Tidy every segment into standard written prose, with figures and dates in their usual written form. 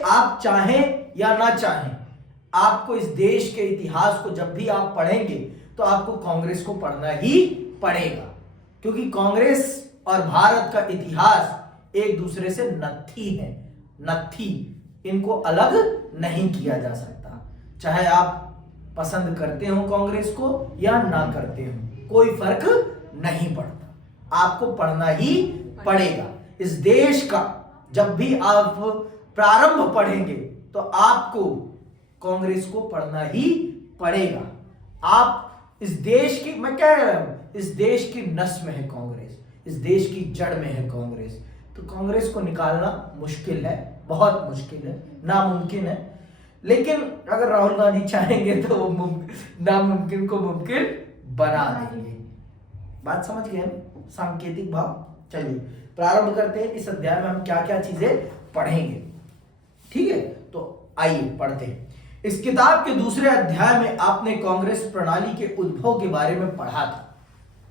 आप चाहें या ना चाहें, आपको इस देश के इतिहास को जब भी आप पढ़ेंगे तो आपको कांग्रेस को पढ़ना ही पड़ेगा, क्योंकि कांग्रेस और भारत का इतिहास एक दूसरे से नत्थी है, नत्थी, इनको अलग नहीं किया जा सकता। चाहे आप पसंद करते हो कांग्रेस को या ना करते हो, कोई फर्क नहीं पड़ता, आपको पढ़ना ही पड़ेगा। इस देश का जब भी आप प्रारंभ पढ़ेंगे तो आपको कांग्रेस को पढ़ना ही पड़ेगा। आप इस देश की, मैं कह रहा हूं, इस देश की नस में है कांग्रेस, इस देश की जड़ में है कांग्रेस, तो कांग्रेस को निकालना मुश्किल है, बहुत मुश्किल है, नामुमकिन है। लेकिन अगर राहुल गांधी चाहेंगे तो वो नामुमकिन को मुमकिन बना देंगे। बात समझ गए ना, सांकेतिक भाव। चलिए प्रारंभ करते हैं, इस अध्याय में हम क्या क्या चीजें पढ़ेंगे, ठीक है। तो आइए पढ़ते हैं। इस किताब के दूसरे अध्याय में आपने कांग्रेस प्रणाली के उद्भव के बारे में पढ़ा था।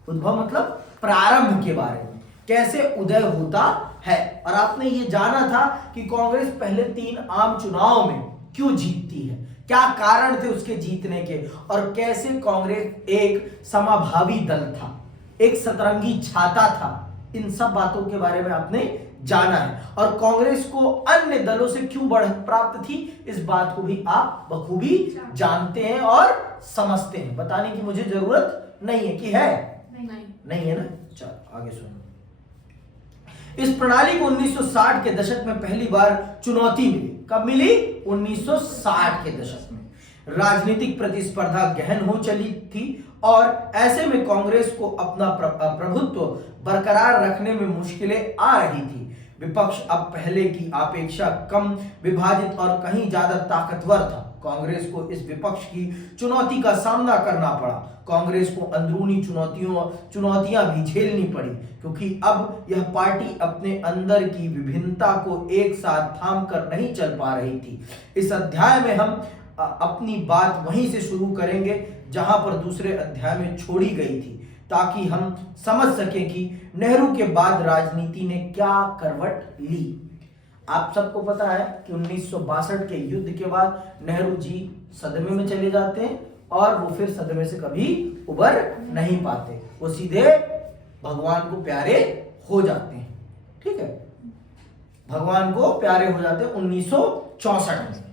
उद्भव मतलब प्रारंभ के बारे में, कैसे उदय होता है, और आपने ये जाना था कि कांग्रेस पहले 3 आम चुनाव में क्यों जीतती है, क्या कारण थे उसके जीतने के, और कैसे कांग्रेस एक समाभावी दल था, एक सतरंगी छाता था। इन सब बातों के बारे में आपने जाना है, और कांग्रेस को अन्य दलों से क्यों बढ़त प्राप्त थी, इस बात को भी आप बखूबी जानते हैं और समझते हैं। बताने की मुझे जरूरत नहीं है कि है, नहीं है ना। चलो आगे सुनो। इस प्रणाली को 1960 के दशक में पहली बार चुनौती मिली। कब मिली? 1960 के दशक में। राजनीतिक प्रतिस्पर्धा गहन हो चली थी और ऐसे में कांग्रेस को अपना प्रभुत्व बरकरार रखने में मुश्किलें आ रही थी। विपक्ष अब पहले की अपेक्षा कम विभाजित और कहीं ज्यादा ताकतवर था। कांग्रेस को इस विपक्ष की चुनौती का सामना करना पड़ा। कांग्रेस को अंदरूनी चुनौतियां भी झेलनी पड़ी, क्योंकि अब यह पार्टी अपने अंदर की विभिन्नता को एक साथ थाम कर नहीं चल पा रही थी। इस अध्याय में हम अपनी बात वहीं से शुरू करेंगे जहां पर दूसरे अध्याय में छोड़ी गई थी, ताकि हम समझ सकें कि नेहरू के बाद राजनीति ने क्या करवट ली। आप सबको पता है कि 1962 के युद्ध के बाद नेहरू जी सदमे में चले जाते हैं और वो फिर सदमे से कभी उबर नहीं पाते, वो सीधे भगवान को प्यारे हो जाते हैं, ठीक है, भगवान को प्यारे हो जाते हैं 1964 में,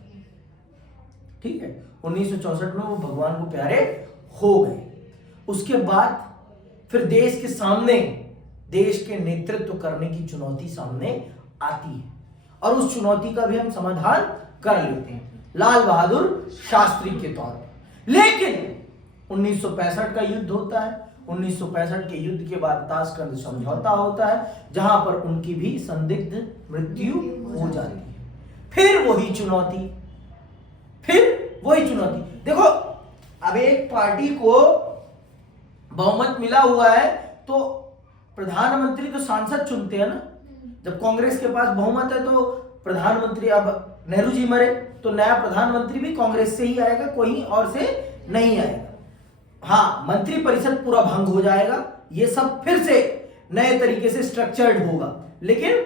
ठीक है, 1964 में वो भगवान को प्यारे हो गए। उसके बाद फिर देश के सामने देश के नेतृत्व करने की चुनौती सामने आती है और उस चुनौती का भी हम समाधान कर लेते हैं लाल बहादुर शास्त्री के तौर पर। लेकिन 1965 का युद्ध होता है। 1965 के युद्ध के बाद ताशकंद समझौता होता है, जहां पर उनकी भी संदिग्ध मृत्यु हो जाती है। फिर वही चुनौती, देखो अब एक पार्टी को बहुमत मिला हुआ है तो प्रधानमंत्री तो सांसद चुनते हैं ना। जब कांग्रेस के पास बहुमत है तो प्रधानमंत्री, अब नेहरू जी मरे तो नया प्रधानमंत्री भी कांग्रेस से ही आएगा, कोई और से नहीं आएगा। हाँ, मंत्री परिषद पूरा भंग हो जाएगा, ये सब फिर से नए तरीके से स्ट्रक्चर्ड होगा, लेकिन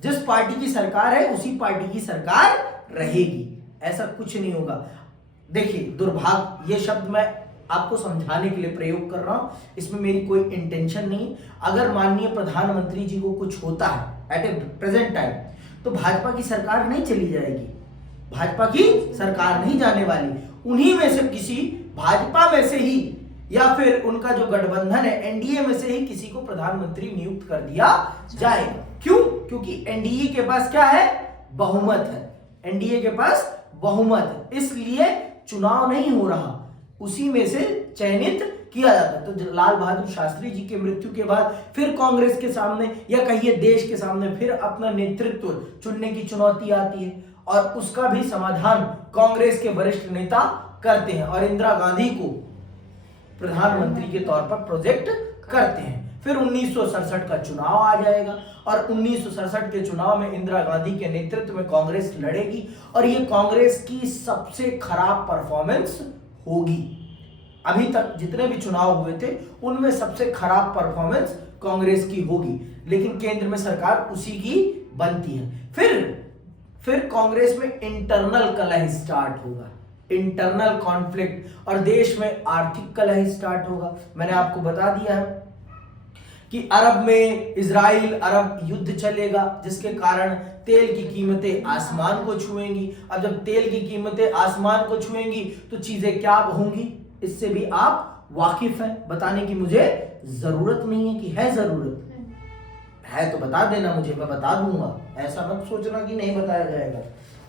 जिस पार्टी की सरकार है उसी पार्टी की सरकार रहेगी, ऐसा कुछ नहीं होगा। देखिए दुर्भाग्य, ये शब्द मैं आपको समझाने के लिए प्रयोग कर रहा हूं, इसमें मेरी कोई इंटेंशन नहीं। अगर माननीय प्रधानमंत्री जी को कुछ होता है एट ए प्रेजेंट टाइम तो भाजपा की सरकार नहीं चली जाएगी, भाजपा की सरकार नहीं जाने वाली, उन्हीं में से किसी, भाजपा में से ही या फिर उनका जो गठबंधन है एनडीए में से ही किसी को प्रधानमंत्री नियुक्त कर दिया जाएगा। क्यों? क्योंकि एनडीए के पास क्या है? बहुमत है, एनडीए के पास बहुमत है, इसलिए चुनाव नहीं हो रहा, उसी में से चयनित किया जाता है। तो लाल बहादुर शास्त्री जी के मृत्यु के बाद फिर कांग्रेस के सामने या कहिए देश के सामने फिर अपना नेतृत्व चुनने की चुनौती आती है और उसका भी समाधान कांग्रेस के वरिष्ठ नेता करते हैं और इंदिरा गांधी को प्रधानमंत्री के तौर पर प्रोजेक्ट करते हैं। फिर 1967 का चुनाव आ जाएगा और 1967 के चुनाव में इंदिरा गांधी के नेतृत्व में कांग्रेस लड़ेगी और ये कांग्रेस की सबसे खराब परफॉर्मेंस होगी। अभी तक जितने भी चुनाव हुए थे उनमें सबसे खराब परफॉर्मेंस कांग्रेस की होगी, लेकिन केंद्र में सरकार उसी की बनती है। फिर कांग्रेस में इंटरनल कलह स्टार्ट होगा, इंटरनल कॉन्फ्लिक्ट, और देश में आर्थिक कलह स्टार्ट होगा। मैंने आपको बता दिया है कि अरब में इजराइल अरब युद्ध चलेगा, जिसके कारण तेल की कीमतें आसमान को छुएंगी। अब जब तेल की कीमतें आसमान को छुएंगी तो चीजें क्या होंगी, इससे भी आप वाकिफ हैं, बताने की मुझे जरूरत नहीं है कि है जरूरत है तो बता देना मुझे, मैं बता दूंगा, ऐसा मत सोचना कि नहीं बताया जाएगा।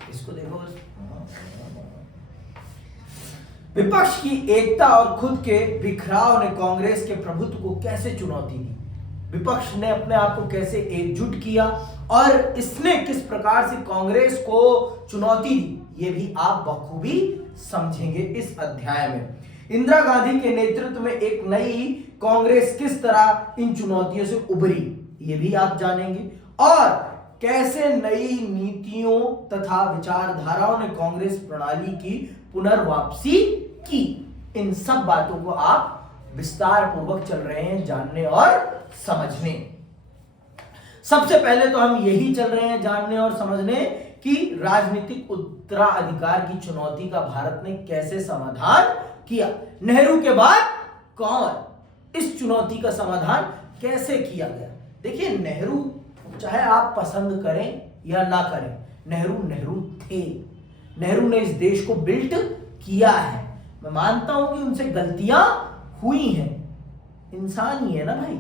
इसको देखो, विपक्ष की एकता और खुद के बिखराव ने कांग्रेस के प्रभुत्व को कैसे चुनौती दी, विपक्ष ने अपने आप को कैसे एकजुट किया और इसने किस प्रकार से कांग्रेस को चुनौती दी, ये भी आप बखूबी समझेंगे इस अध्याय में। इंदिरा गांधी के नेतृत्व में एक नई कांग्रेस किस तरह इन चुनौतियों से उभरी, ये भी आप जानेंगे, और कैसे नई नीतियों तथा विचारधाराओं ने कांग्रेस प्रणाली की पुनर्वापसी की। इन सब बातों को आप विस्तार पूर्वक चल रहे हैं जानने और समझने। सबसे पहले तो हम यही चल रहे हैं जानने और समझने कि राजनीतिक उत्तराधिकार की चुनौती का भारत ने कैसे समाधान किया। नेहरू के बाद कौन इस चुनौती का समाधान कैसे किया गया। देखिए, नेहरू चाहे आप पसंद करें या ना करें, नेहरू थे। नेहरू ने इस देश को बिल्ट किया है। मैं मानता हूं कि उनसे गलतियां हुई हैं, इंसान ही है ना भाई,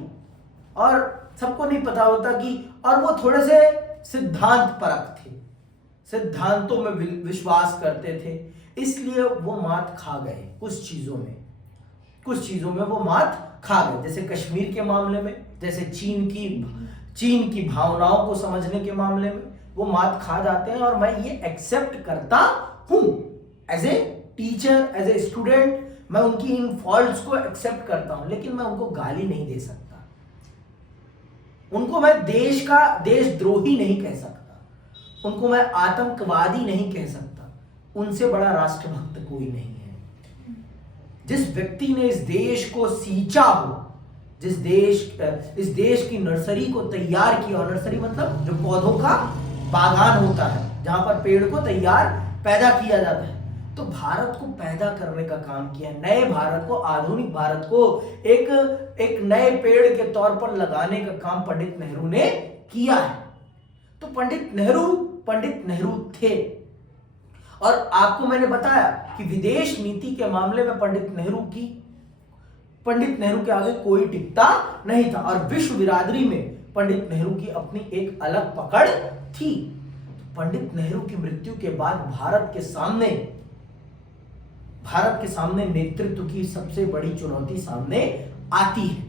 और सबको नहीं पता होता कि, और वो थोड़े से सिद्धांत परक थे, सिद्धांतों में विश्वास करते थे, इसलिए वो मात खा गए कुछ चीजों में वो मात खा गए। जैसे कश्मीर के मामले में, जैसे चीन की भावनाओं को समझने के मामले में वो मात खा जाते हैं, और मैं ये एक्सेप्ट करता हूं as a teacher, as a student, मैं उनकी इन फॉल्ट्स को एक्सेप्ट करता हूं, लेकिन मैं उनको गाली नहीं दे सकता, उनको मैं देशद्रोही नहीं कह सकता, उनको मैं आतंकवादी नहीं कह सकता, उनसे बड़ा राष्ट्रभक्त कोई नहीं है। जिस व्यक्ति ने इस देश को सींचा हो, इस देश की नर्सरी को तैयार किया, और नर्सरी मतलब जो पौधों का बागान होता है, जहां पर पेड़ को तैयार पैदा किया जाता है, तो भारत को पैदा करने का काम किया, नए भारत को, आधुनिक भारत को एक नए पेड़ के तौर पर लगाने का काम पंडित नेहरू ने किया है। तो पंडित नेहरू थे, और आपको मैंने बताया कि विदेश नीति के मामले में पंडित नेहरू के आगे कोई टिकता नहीं था, और विश्व बिरादरी में पंडित नेहरू की अपनी एक अलग पकड़ थी। पंडित नेहरू की मृत्यु के बाद भारत के सामने नेतृत्व की सबसे बड़ी चुनौती सामने आती है,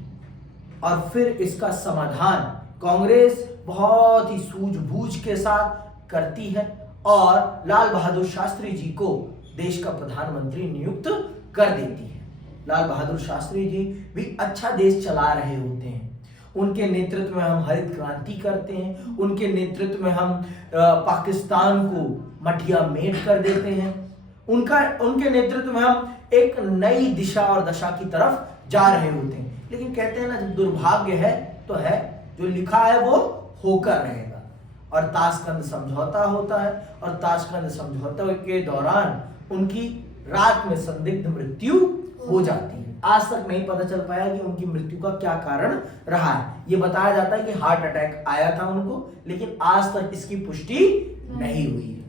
और फिर इसका समाधान कांग्रेस बहुत ही सूझबूझ के साथ करती है, और लाल बहादुर शास्त्री जी को देश का प्रधानमंत्री नियुक्त कर देती है। लाल बहादुर शास्त्री जी भी अच्छा देश चला रहे होते हैं, उनके नेतृत्व में हम हरित क्रांति करते हैं, उनके नेतृत्व में हम पाकिस्तान को मठिया मेट कर देते हैं, उनके नेतृत्व में हम एक नई दिशा और दशा की तरफ जा रहे होते हैं। लेकिन कहते हैं ना, जब दुर्भाग्य है तो है, जो लिखा है वो होकर रहेगा, और ताशकंद समझौता होता है, और ताशकंद समझौते के दौरान उनकी रात में संदिग्ध मृत्यु हो जाती है। आज तक नहीं पता चल पाया कि उनकी मृत्यु का क्या कारण रहा है। ये बताया जाता है कि हार्ट अटैक आया था उनको, लेकिन आज तक इसकी पुष्टि नहीं हुई है,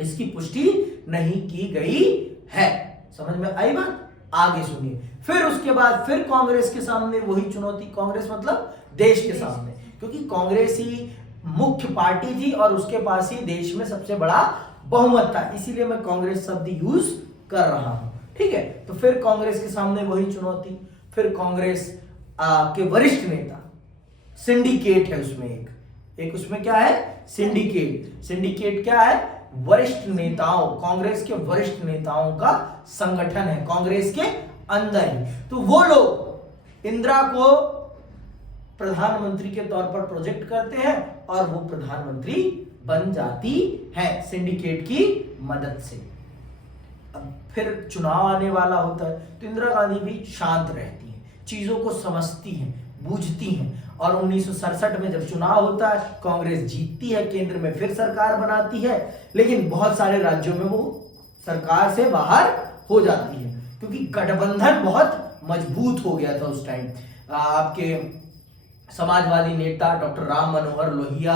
इसकी पुष्टि नहीं की गई है। समझ में आई बात? आगे सुनिए। फिर उसके बाद फिर कांग्रेस के सामने वही चुनौती, कांग्रेस मतलब देश के सामने, क्योंकि कांग्रेस ही मुख्य पार्टी थी और उसके पास ही देश में सबसे बड़ा बहुमत था, इसीलिए मैं कांग्रेस शब्द यूज कर रहा हूं। ठीक है, तो फिर कांग्रेस के सामने वही चुनौती। फिर कांग्रेस के वरिष्ठ नेता, सिंडिकेट है उसमें एक उसमें क्या है, सिंडिकेट क्या है, वरिष्ठ नेताओं, कांग्रेस के वरिष्ठ नेताओं का संगठन है कांग्रेस के अंदर ही। तो वो लोग इंदिरा को प्रधानमंत्री के तौर पर प्रोजेक्ट करते हैं, और वो प्रधानमंत्री बन जाती है सिंडिकेट की मदद से। अब फिर चुनाव आने वाला होता है, तो इंदिरा गांधी भी शांत रहती हैं, चीजों को समझती हैं, बूझती हैं, और 1967 में जब चुनाव होता है, कांग्रेस जीतती है, केंद्र में फिर सरकार बनाती है, लेकिन बहुत सारे राज्यों में वो सरकार से बाहर हो जाती है क्योंकि गठबंधन बहुत मजबूत हो गया था उस टाइम। आपके समाजवादी नेता डॉक्टर राम मनोहर लोहिया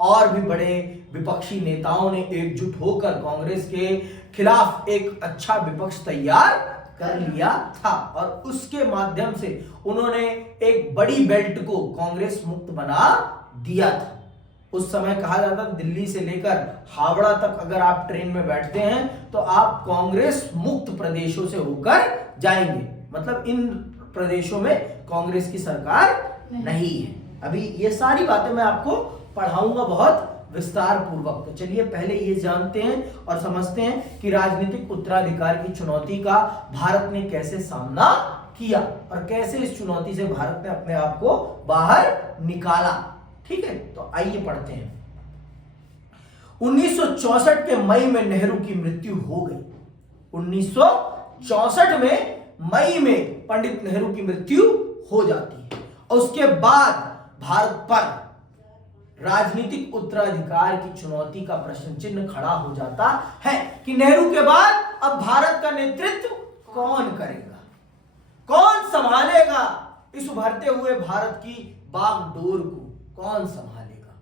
और भी बड़े विपक्षी नेताओं ने एकजुट होकर कांग्रेस के खिलाफ एक अच्छा विपक्ष तैयार कर लिया था और उसके माध्यम से उन्होंने एक बड़ी बेल्ट को कांग्रेस मुक्त बना दिया था। उस समय कहा जाता था दिल्ली से लेकर हावड़ा तक अगर आप ट्रेन में बैठते हैं तो आप कांग्रेस मुक्त प्रदेशों से होकर जाएंगे, मतलब इन प्रदेशों में कांग्रेस की सरकार नहीं है। अभी ये सारी बातें मैं आपको पढ़ाऊंगा बहुत विस्तार पूर्वक। तो चलिए पहले ये जानते हैं और समझते हैं कि राजनीतिक उत्तराधिकार की चुनौती का भारत ने कैसे सामना किया और कैसे इस चुनौती से भारत ने अपने आप को बाहर निकाला। ठीक है, तो आइए पढ़ते हैं। 1964 के मई में नेहरू की मृत्यु हो गई। 1964 में मई में पंडित नेहरू की मृत्यु हो जाती है और उसके बाद भारत पर राजनीतिक उत्तराधिकार की चुनौती का प्रश्न चिन्ह खड़ा हो जाता है कि नेहरू के बाद अब भारत का नेतृत्व कौन करेगा, कौन संभालेगा इस उभरते हुए भारत की बागडोर को, कौन संभालेगा?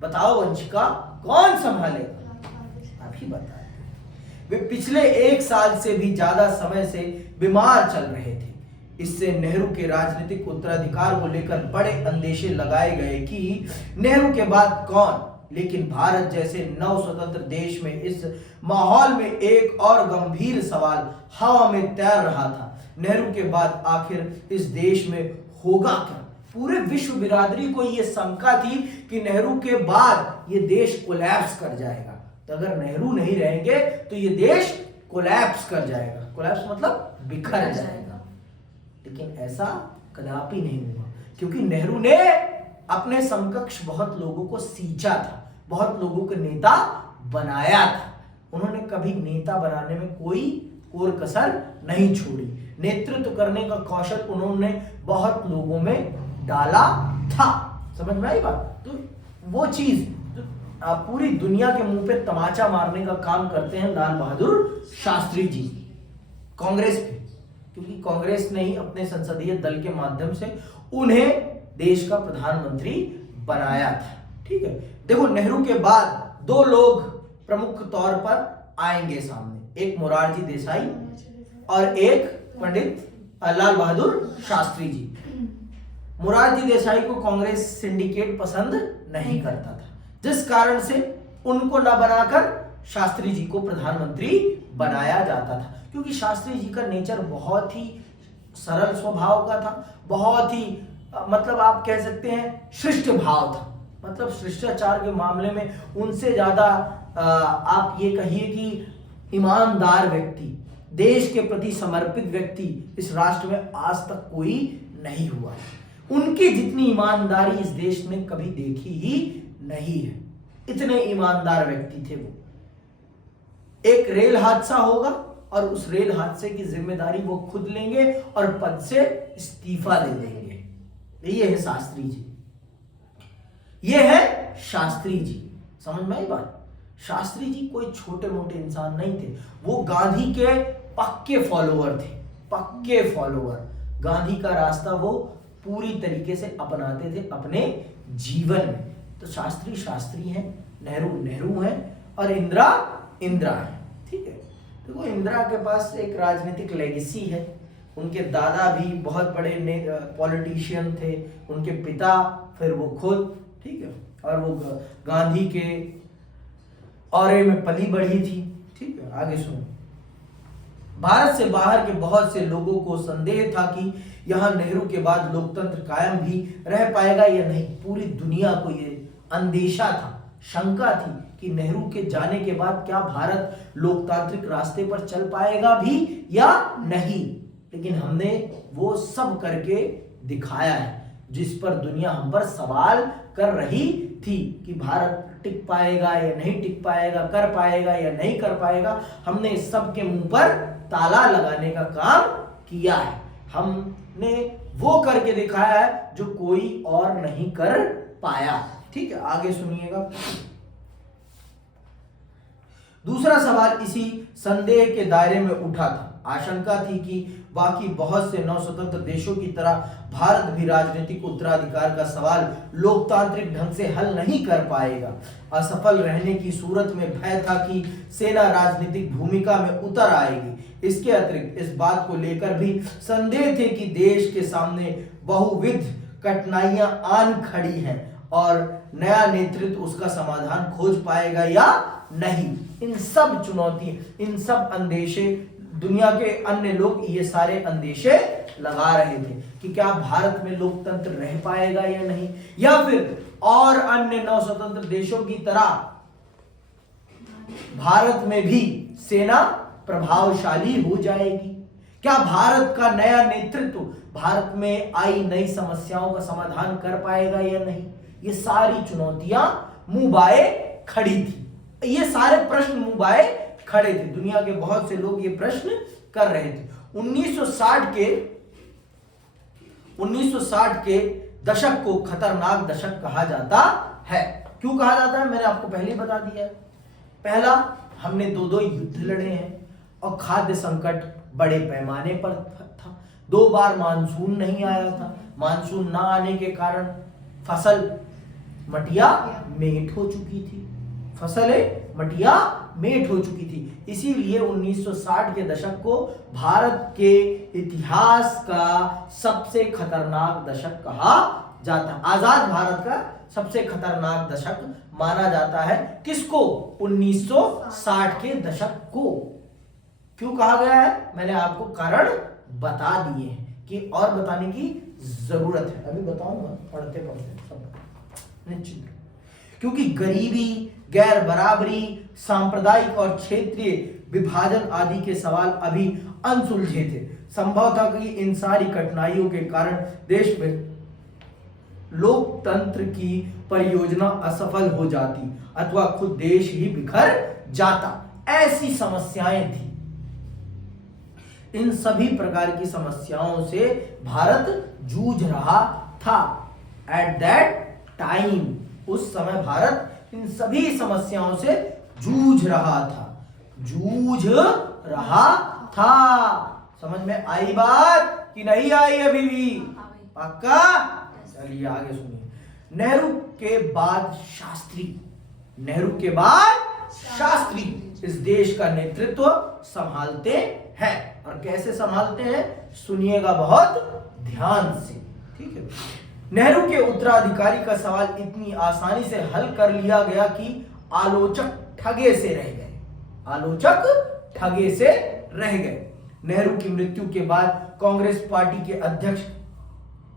बताओ वंशिका, कौन संभालेगा? आप ही बताएं। वे पिछले 1 साल से भी ज्यादा समय से बीमार चल रहे थे। इससे नेहरू के राजनीतिक उत्तराधिकार को लेकर बड़े अंदेशे लगाए गए कि नेहरू के बाद कौन। लेकिन भारत जैसे नव स्वतंत्र देश में इस माहौल में एक और गंभीर सवाल हवा में तैर रहा था। नेहरू के बाद आखिर इस देश में होगा क्या? पूरे विश्व बिरादरी को यह शंका थी कि नेहरू के बाद ये देश कोलैप्स कर जाएगा। तो अगर नेहरू नहीं रहेंगे तो ये देश कोलैप्स कर जाएगा। कोलैप्स मतलब बिखर जाएगा। लेकिन ऐसा कदापि नहीं हुआ क्योंकि नेहरू ने अपने समकक्ष बहुत लोगों को सींचा था, बहुत लोगों को नेता बनाया था। उन्होंने कभी नेता बनाने में कोई कोर कसर नहीं छोड़ी। नेतृत्व करने का कौशल उन्होंने बहुत लोगों में डाला था। समझ में आई बात? तो वो चीज पूरी दुनिया के मुंह पे तमाचा मारने का काम करते हैं लाल बहादुर शास्त्री जी, कांग्रेस पे, क्योंकि कांग्रेस ने ही अपने संसदीय दल के माध्यम से उन्हें देश का प्रधानमंत्री बनाया था। ठीक है, देखो नेहरू के बाद 2 लोग प्रमुख तौर पर आएंगे सामने, एक मोरारजी देसाई और एक पंडित लाल बहादुर शास्त्री जी। मोरारजी देसाई को कांग्रेस सिंडिकेट पसंद नहीं करता था, जिस कारण से उनको न बनाकर शास्त्री जी को प्रधानमंत्री बनाया जाता था, क्योंकि शास्त्री जी का नेचर बहुत ही सरल स्वभाव का था, बहुत ही मतलब आप कह सकते हैं शिष्ट भाव था। मतलब शिष्टाचार के मामले में उनसे ज्यादा आप ये कहिए कि ईमानदार व्यक्ति, देश के प्रति समर्पित व्यक्ति इस राष्ट्र में आज तक कोई नहीं हुआ है। उनकी जितनी ईमानदारी इस देश ने कभी देखी ही नहीं है। इतने ईमानदार व्यक्ति थे वो। एक रेल हादसा होगा और उस रेल हादसे की जिम्मेदारी वो खुद लेंगे और पद से इस्तीफा दे देंगे। ये है शास्त्री जी, ये है शास्त्री जी। समझ में आई बात? शास्त्री जी कोई छोटे मोटे इंसान नहीं थे, वो गांधी के पक्के फॉलोअर थे, पक्के फॉलोअर। गांधी का रास्ता वो पूरी तरीके से अपनाते थे अपने जीवन में। तो शास्त्री शास्त्री हैं, नेहरू नेहरू हैं और इंदिरा इंदिरा है। ठीक है, देखो इंदिरा के पास एक राजनीतिक लेगेसी है। उनके दादा भी बहुत बड़े पॉलिटिशियन थे, उनके पिता, फिर वो खुद। ठीक है, और वो गांधी के औरे में पली बढ़ी थी। ठीक है, आगे सुनो। भारत से बाहर के बहुत से लोगों को संदेह था कि यहां नेहरू के बाद लोकतंत्र कायम भी रह पाएगा या नहीं। पूरी दुनिया को ये अंदेशा था, शंका थी कि नेहरू के जाने के बाद क्या भारत लोकतांत्रिक रास्ते पर चल पाएगा भी या नहीं। लेकिन हमने वो सब करके दिखाया है जिस पर दुनिया हम पर सवाल कर रही थी कि भारत टिक पाएगा या नहीं टिक पाएगा, कर पाएगा या नहीं कर पाएगा। हमने इस सब के मुंह पर ताला लगाने का काम किया है। हमने वो करके दिखाया है जो कोई और नहीं कर पाया। ठीक है, आगे सुनिएगा। दूसरा सवाल इसी संदेह के दायरे में उठा था। आशंका थी कि बाकी बहुत से नवस्वतंत्र देशों की तरह भारत भी राजनीतिक उत्तराधिकार का सवाल लोकतांत्रिक ढंग से हल नहीं कर पाएगा। असफल रहने की सूरत में भय था कि सेना राजनीतिक भूमिका में उतर आएगी। इसके अतिरिक्त इस बात को लेकर भी संदेह थे कि देश के सामने बहुविध कठिनाइयां आन खड़ी हैं और नया नेतृत्व उसका समाधान खोज पाएगा या नहीं। इन सब चुनौती, इन सब अंदेशे, दुनिया के अन्य लोग ये सारे अंदेशे लगा रहे थे कि क्या भारत में लोकतंत्र रह पाएगा या नहीं, या फिर और अन्य नवस्वतंत्र देशों की तरह भारत में भी सेना प्रभावशाली हो जाएगी। क्या भारत का नया नेतृत्व भारत में आई नई समस्याओं का समाधान कर पाएगा या नहीं। ये सारी चुनौतियां मुंह बाए खड़ी थी, ये सारे प्रश्न मुंह बाए खड़े थे। दुनिया के बहुत से लोग ये प्रश्न कर रहे थे। 1960 के दशक को खतरनाक दशक कहा जाता है। क्यों कहा जाता है, मैंने आपको पहले ही बता दिया है। पहला, हमने दो युद्ध लड़े हैं और खाद्य संकट बड़े पैमाने पर था। 2 बार मानसून नहीं आया था। मानसून ना आने के कारण फसल मटिया मेट हो चुकी थी, फसलें मटिया मेट हो चुकी थी। इसीलिए 1960 के दशक को भारत के इतिहास का सबसे खतरनाक दशक कहा जाता है। आजाद भारत का सबसे खतरनाक दशक माना जाता है। किसको? 1960 के दशक को। क्यों कहा गया है, मैंने आपको कारण बता दिए हैं कि और बताने की जरूरत है। अभी बताऊंगा पढ़ते पढ़ते सब निश्चित। क्योंकि गरीबी, गैर बराबरी, सांप्रदायिक और क्षेत्रीय विभाजन आदि के सवाल अभी अनसुलझे थे। संभव था कि इन सारी कठिनाइयों के कारण देश में लोकतंत्र की परियोजना असफल हो जाती अथवा खुद देश ही बिखर जाता। ऐसी समस्याएं थी। इन सभी प्रकार की समस्याओं से भारत जूझ रहा था। एट दैट टाइम, उस समय भारत इन सभी समस्याओं से जूझ रहा था। समझ में आई बात कि नहीं आई अभी भी? पक्का? चलिए आगे सुनिए। नेहरू के बाद शास्त्री इस देश का नेतृत्व संभालते हैं। और कैसे संभालते हैं सुनिएगा बहुत ध्यान से। ठीक है, नेहरू के उत्तराधिकारी का सवाल इतनी आसानी से हल कर लिया गया कि आलोचक ठगे से रह गए। नेहरू की मृत्यु के बाद कांग्रेस पार्टी के अध्यक्ष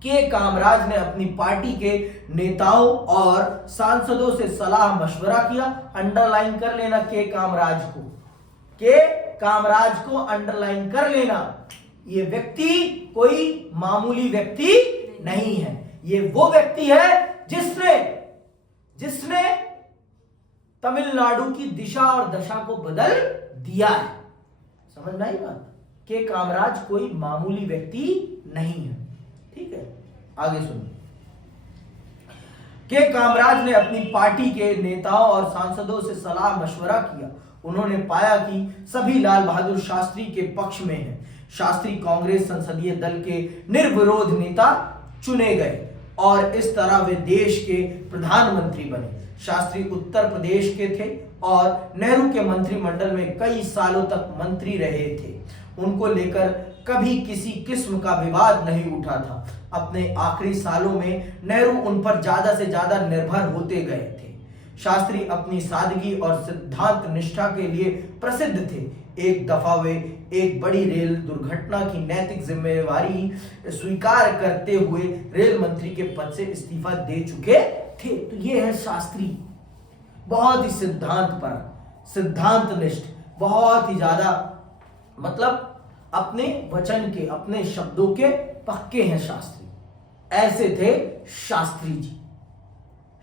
के कामराज ने अपनी पार्टी के नेताओं और सांसदों से सलाह मशवरा किया। अंडरलाइन कर लेना के कामराज को अंडरलाइन कर लेना। ये व्यक्ति कोई मामूली व्यक्ति नहीं है। ये वो व्यक्ति है जिसने तमिलनाडु की दिशा और दशा को बदल दिया है। समझ में आई बात? के कामराज कोई मामूली व्यक्ति नहीं है। ठीक है, आगे सुनिए। के कामराज ने अपनी पार्टी के नेताओं और सांसदों से सलाह मशवरा किया। उन्होंने पाया कि सभी लाल बहादुर शास्त्री के पक्ष में हैं। शास्त्री कांग्रेस संसदीय दल के निर्विरोध नेता चुने गए और इस तरह वे देश के प्रधानमंत्री बने। शास्त्री उत्तर प्रदेश के थे और नेहरू के मंत्रिमंडल में कई सालों तक मंत्री रहे थे। उनको लेकर कभी किसी किस्म का विवाद नहीं उठा था। अपने आखिरी सालों में नेहरू उन पर ज्यादा से ज्यादा निर्भर होते गए थे। शास्त्री अपनी सादगी और सिद्धांत निष्ठा के लिए प्रसिद्ध थे। एक दफा वे एक बड़ी रेल दुर्घटना की नैतिक जिम्मेवारी स्वीकार करते हुए रेल मंत्री के पद से इस्तीफा दे चुके थे। तो ये है शास्त्री, बहुत ही सिद्धांतनिष्ठ, बहुत ही ज्यादा, मतलब अपने वचन के, अपने शब्दों के पक्के हैं शास्त्री। ऐसे थे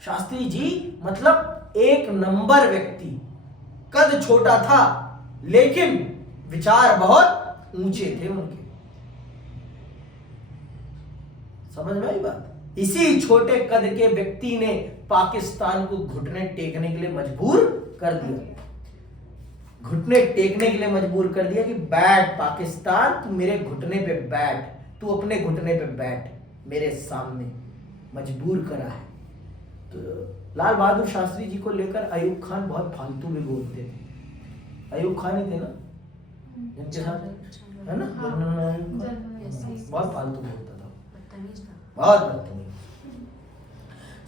शास्त्री जी मतलब एक नंबर व्यक्ति। कद छोटा था लेकिन विचार बहुत ऊंचे थे उनके। समझ में आई बात? इसी छोटे कद के व्यक्ति ने पाकिस्तान को घुटने टेकने के लिए मजबूर कर दिया, घुटने टेकने के लिए मजबूर कर दिया कि बैठ पाकिस्तान, तू मेरे घुटने पे बैठ, तू अपने घुटने पे बैठ, मेरे सामने मजबूर करा है। तो लाल बहादुर शास्त्री जी को लेकर अयूब खान बहुत फालतू भी बोलते थे। अयूब खान ही थे ना जिनके साथ, है ना? बहुत फालतू बोलता था, बहुत बदतमीज।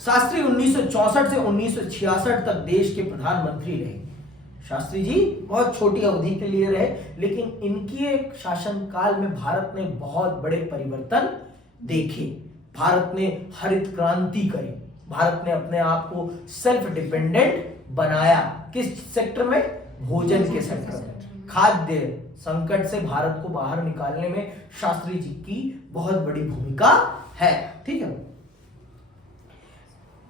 शास्त्री 1964 से 1966 तक देश के प्रधानमंत्री रहे। शास्त्री जी बहुत छोटी अवधि के लिए रहे, लेकिन इनके शासनकाल में भारत ने बहुत बड़े परिवर्तन देखे। भारत ने हरित क्रांति करी, भारत ने अपने आप को सेल्फ डिपेंडेंट बनाया। किस सेक्टर में? भोजन के सेक्टर में। खाद्य संकट से भारत को बाहर निकालने में शास्त्री जी की बहुत बड़ी भूमिका है। ठीक है,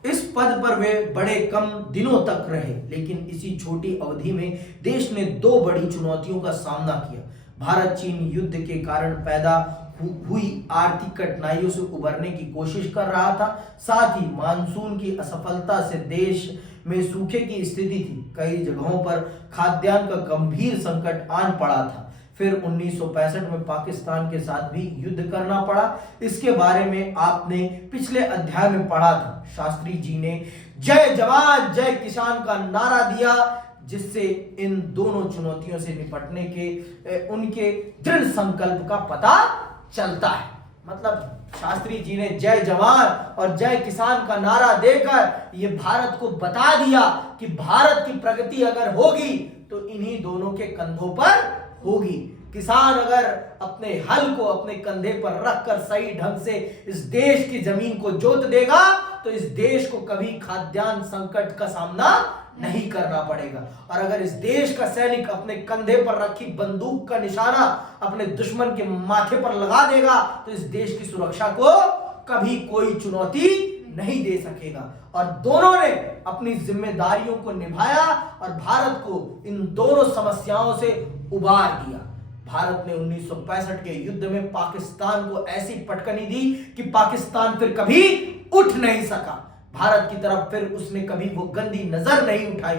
इस पद पर वे बड़े कम दिनों तक रहे, लेकिन इसी छोटी अवधि में देश ने दो बड़ी चुनौतियों का सामना किया। भारत चीन युद्ध के कारण पैदा हुई आर्थिक कठिनाइयों से उबरने की कोशिश कर रहा था, साथ ही मानसून की असफलता से देश में सूखे की स्थिति थी। कई जगहों पर खाद्यान्न का गंभीर संकट आन पड़ा था। फिर 1965 में पाकिस्तान के साथ भी युद्ध करना पड़ा। इसके बारे में आपने पिछले अध्याय में पढ़ा था। शास्त्री जी ने जय जवान जय किसान का नारा दिया, जिससे इन दोनों चुनौतियों से निपटने के उनके दृढ़ संकल्प का पता चलता है। मतलब शास्त्री जी ने जय जवान और जय किसान का नारा देकर ये भारत को बता दिया कि भारत की प्रगति अगर होगी तो इन्हीं दोनों के कंधों पर होगी। किसान अगर अपने हल को अपने कंधे पर रखकर सही ढंग से इस देश की जमीन को जोत देगा तो इस देश को कभी खाद्यान्न संकट का सामना नहीं करना पड़ेगा। और अगर इस देश का सैनिक अपने कंधे पर रखी बंदूक का निशाना अपने दुश्मन के माथे पर लगा देगा तो इस देश की सुरक्षा को कभी कोई चुनौती नहीं दे सकेगा। और दोनों ने अपनी जिम्मेदारियों को निभाया और भारत को इन दोनों समस्याओं से उबार दिया। भारत ने 1965 के युद्ध में पाकिस्तान को ऐसी पटकनी दी कि पाकिस्तान फिर कभी उठ नहीं सका। भारत की तरफ फिर उसने कभी वो गंदी नजर नहीं उठाई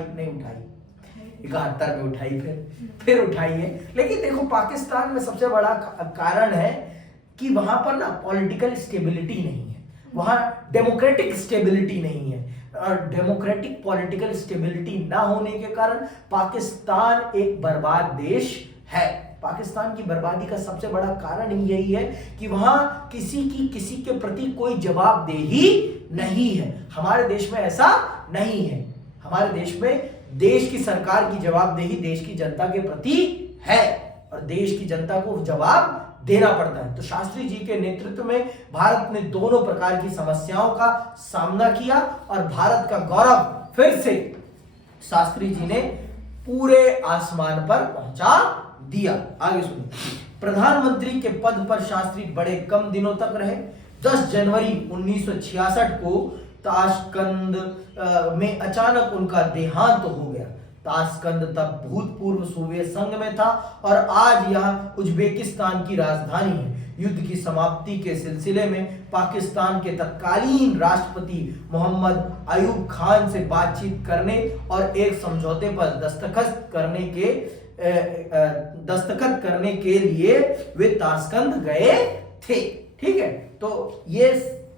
71 में उठाई, फिर उठाई है। लेकिन देखो पाकिस्तान में सबसे बड़ा कारण है कि वहां पर ना पॉलिटिकल स्टेबिलिटी नहीं है, वहां डेमोक्रेटिक स्टेबिलिटी नहीं है। और डेमोक्रेटिक पॉलिटिकल स्टेबिलिटी ना होने के कारण पाकिस्तान एक बर्बाद देश है। पाकिस्तान की बर्बादी का सबसे बड़ा कारण ही यही है कि वहां किसी के प्रति कोई जवाबदेही नहीं है। हमारे देश में ऐसा नहीं है। हमारे देश में देश की सरकार की जवाबदेही देश की जनता के प्रति है और देश की जनता को जवाब देना पड़ता है। तो शास्त्री जी के नेतृत्व में भारत ने दोनों प्रकार की समस्याओं का सामना किया और भारत का गौरव फिर से शास्त्री जी ने पूरे आसमान पर पहुंचा दिया। आगे सुनिए, प्रधानमंत्री के पद पर शास्त्री बड़े कम दिनों तक रहे। 10 जनवरी 1966 को ताशकंद में अचानक उनका देहांत हो गया। ताशकंद तब भूतपूर्व सोवियत संघ में था और आज यह उज्बेकिस्तान की राजधानी है। युद्ध की समाप्ति के सिलसिले में पाकिस्तान के तत्कालीन राष्ट्रपति मोहम्मद अयूब खान से बातचीत करने और एक समझौते पर दस्तखत करने के लिए वे ताशकंद गए थे। ठीक है, तो ये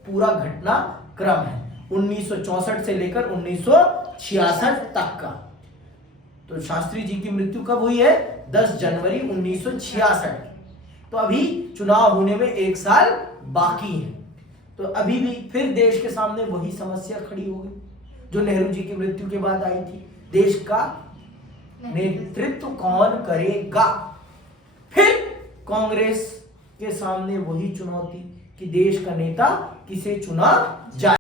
पूरा घटना क्रम है 1964 से लेकर 1966 तक का। तो शास्त्री जी की मृत्यु कब हुई है? 10 जनवरी 1966। तो अभी चुनाव होने में 1 साल बाकी है। तो अभी भी फिर देश के सामने वही समस्या खड़ी हो गई जो नेहरू जी की मृत्यु के बाद आई थी। देश का नेतृत्व कौन करेगा? फिर कांग्रेस के सामने वही चुनौती कि देश का नेता किसे चुना जाए।